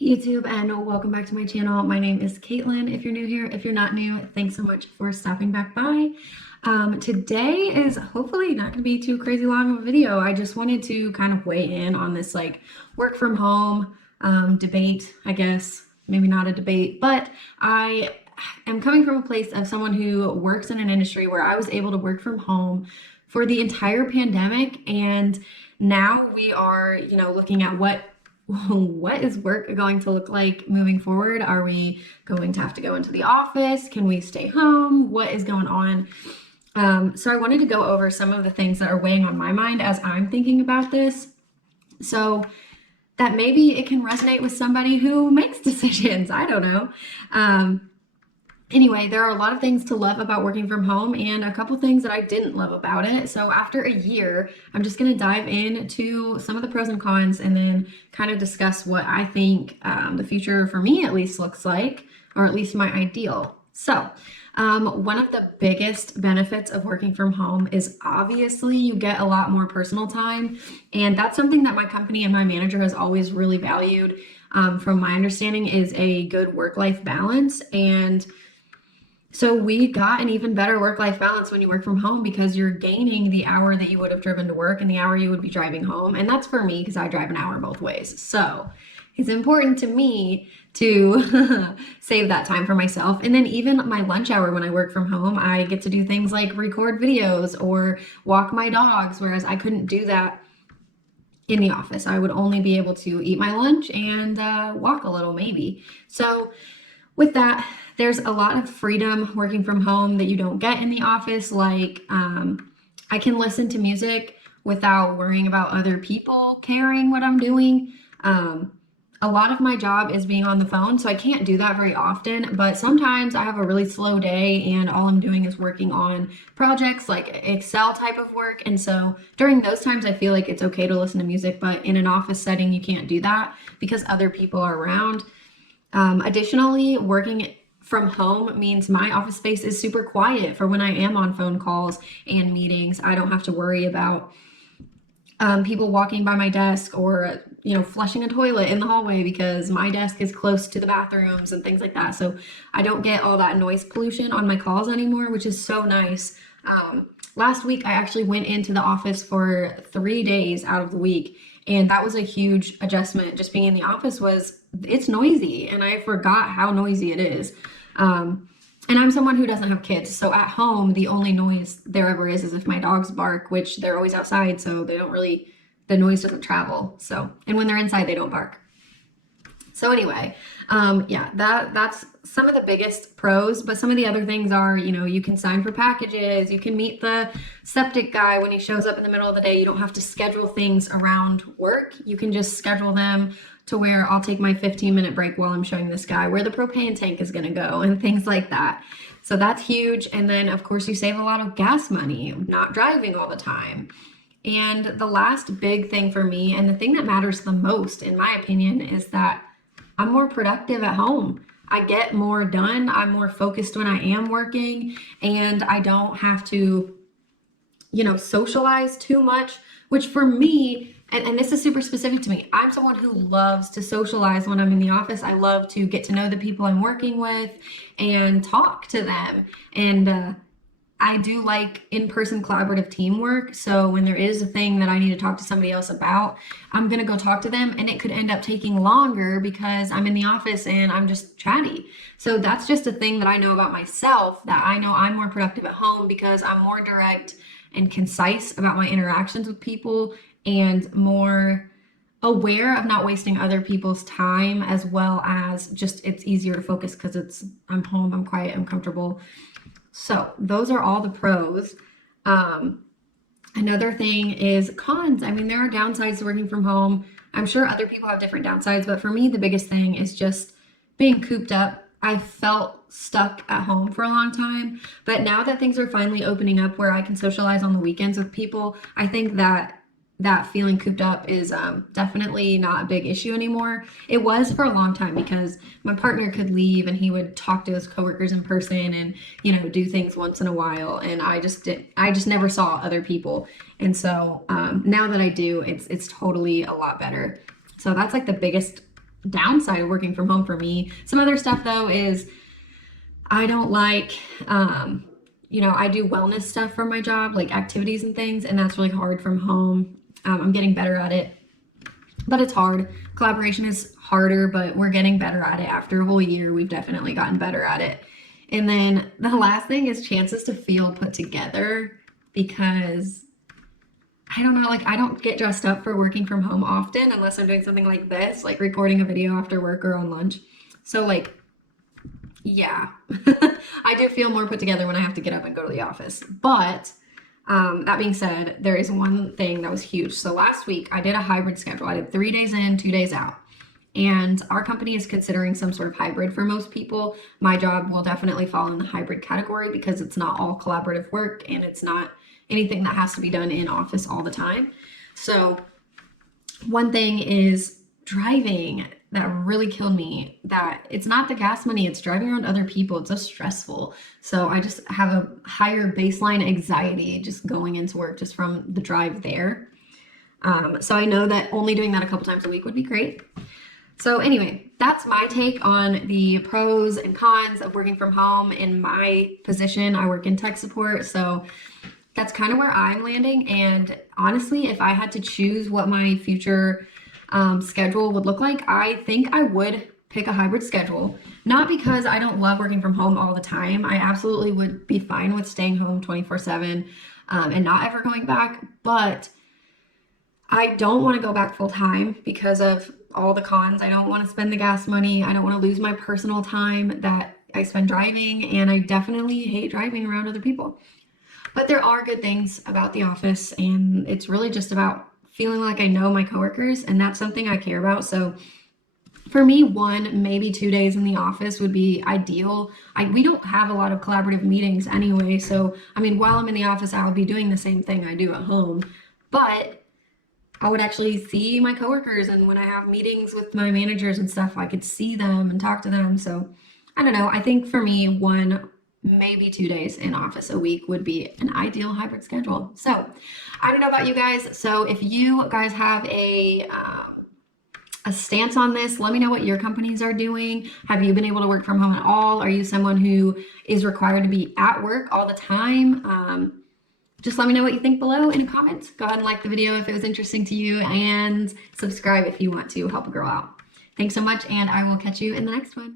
YouTube, and welcome back to my channel. My name is Caitlin. If you're new here, if you're not new, thanks so much for stopping back by. Today is hopefully not going to be too crazy long of a video. I just wanted to kind of weigh in on this like work from home debate, I guess. Maybe not a debate, but I am coming from a place of someone who works in an industry where I was able to work from home for the entire pandemic, and now we are, looking at what is work going to look like moving forward? Are we going to have to go into the office? Can we stay home? What is going on? So I wanted to go over some of the things that are weighing on my mind as I'm thinking about this, so that maybe it can resonate with somebody who makes decisions. I don't know. Anyway, there are a lot of things to love about working from home and a couple things that I didn't love about it. So after a year, I'm just going to dive into some of the pros and cons and then kind of discuss what I think the future for me at least looks like, or at least my ideal. So one of the biggest benefits of working from home is obviously you get a lot more personal time. And that's something that my company and my manager has always really valued. From my understanding, is a good work-life balance. And so we got an even better work-life balance when you work from home, because you're gaining the hour that you would have driven to work and the hour you would be driving home. And that's for me because I drive an hour both ways. So it's important to me to save that time for myself. And then even my lunch hour when I work from home, I get to do things like record videos or walk my dogs, whereas I couldn't do that in the office. I would only be able to eat my lunch and walk a little maybe. So with that, there's a lot of freedom working from home that you don't get in the office. Like I can listen to music without worrying about other people caring what I'm doing. A lot of my job is being on the phone, so I can't do that very often, but sometimes I have a really slow day and all I'm doing is working on projects like Excel type of work. And so during those times, I feel like it's okay to listen to music, but in an office setting, you can't do that because other people are around. Additionally, working from home means my office space is super quiet for when I am on phone calls and meetings. I don't have to worry about people walking by my desk or, flushing a toilet in the hallway because my desk is close to the bathrooms and things like that. So I don't get all that noise pollution on my calls anymore, which is so nice. Last week, I actually went into the office for 3 days out of the week. And that was a huge adjustment. Just being in the office it's noisy, and I forgot how noisy it is. And I'm someone who doesn't have kids. So at home, the only noise there ever is if my dogs bark, which they're always outside. So the noise doesn't travel. So, and when they're inside, they don't bark. So anyway, yeah, that's some of the biggest pros, but some of the other things are, you can sign for packages, you can meet the septic guy when he shows up in the middle of the day. You don't have to schedule things around work. You can just schedule them to where I'll take my 15-minute break while I'm showing this guy where the propane tank is gonna go and things like that. So that's huge. And then of course you save a lot of gas money, not driving all the time. And the last big thing for me, and the thing that matters the most in my opinion, is that I'm more productive at home. I get more done. I'm more focused when I am working, and I don't have to, socialize too much, which for me, and this is super specific to me, I'm someone who loves to socialize when I'm in the office. I love to get to know the people I'm working with and talk to them. And I do like in-person collaborative teamwork. So when there is a thing that I need to talk to somebody else about, I'm going to go talk to them, and it could end up taking longer because I'm in the office and I'm just chatty. So that's just a thing that I know about myself, that I know I'm more productive at home because I'm more direct and concise about my interactions with people and more aware of not wasting other people's time, as well as just it's easier to focus because I'm home, I'm quiet, I'm comfortable. So those are all the pros. Another thing is cons. I mean, there are downsides to working from home. I'm sure other people have different downsides, but for me, the biggest thing is just being cooped up. I felt stuck at home for a long time, but now that things are finally opening up where I can socialize on the weekends with people, I think that feeling cooped up is definitely not a big issue anymore. It was for a long time because my partner could leave and he would talk to his coworkers in person and, do things once in a while. And I just never saw other people. And so now that I do, it's totally a lot better. So that's like the biggest downside of working from home for me. Some other stuff though is I don't like, I do wellness stuff for my job, like activities and things, and that's really hard from home. I'm getting better at it, but it's hard. Collaboration is harder, but we're getting better at it. After a whole year, we've definitely gotten better at it. And then the last thing is chances to feel put together, because I don't know, like I don't get dressed up for working from home often unless I'm doing something like this, like recording a video after work or on lunch. So like, yeah, I do feel more put together when I have to get up and go to the office. But that being said, there is one thing that was huge. So last week I did a hybrid schedule. I did 3 days in, 2 days out. And our company is considering some sort of hybrid for most people. My job will definitely fall in the hybrid category because it's not all collaborative work and it's not anything that has to be done in office all the time. So one thing is driving that really killed me, that it's not the gas money, it's driving around other people. It's so stressful. So I just have a higher baseline anxiety just going into work just from the drive there. So I know that only doing that a couple times a week would be great. So anyway, that's my take on the pros and cons of working from home. In my position, I work in tech support, so that's kind of where I'm landing. And honestly, if I had to choose what my future schedule would look like, I think I would pick a hybrid schedule. Not because I don't love working from home all the time. I absolutely would be fine with staying home 24/7 and not ever going back, but I don't want to go back full time because of all the cons. I don't want to spend the gas money. I don't want to lose my personal time that I spend driving, and I definitely hate driving around other people. But there are good things about the office, and it's really just about feeling like I know my coworkers, and that's something I care about. So for me, 1, maybe 2 days in the office would be ideal. We don't have a lot of collaborative meetings anyway, so I mean, while I'm in the office, I'll be doing the same thing I do at home, but I would actually see my coworkers, and when I have meetings with my managers and stuff, I could see them and talk to them. So I don't know. I think for me, 1, maybe 2 days in office a week would be an ideal hybrid schedule. So I don't know about you guys. So if you guys have a stance on this, let me know what your companies are doing. Have you been able to work from home at all? Are you someone who is required to be at work all the time? Just let me know what you think below in the comments. Go ahead and like the video if it was interesting to you, and subscribe if you want to help a girl out. Thanks so much, and I will catch you in the next one.